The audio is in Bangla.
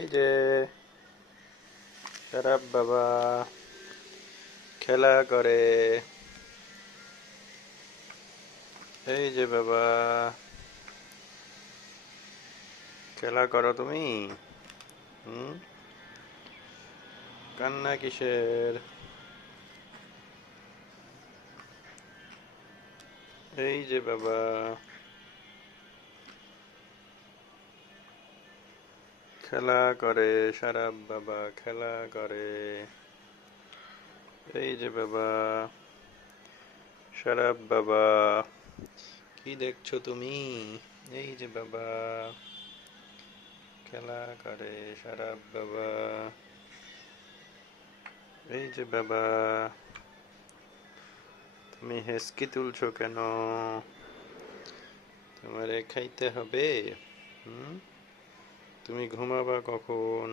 এই যে শরাব বাবা খেলা করে। এই যে বাবা খেলা করো তুমি। হুম, কান্না কিসের? এই যে বাবা খেলা করে, শরাব বাবা খেলা করে। এই যে বাবা শরাব বাবা, কি দেখছো তুমি? এই যে বাবা খেলা করে শরাব বাবা। এই যে বাবা তুমি হেসকি তুলছো কেন? তোমারে খাইতে হবে। হুম, তুমি ঘুমাবা কখন?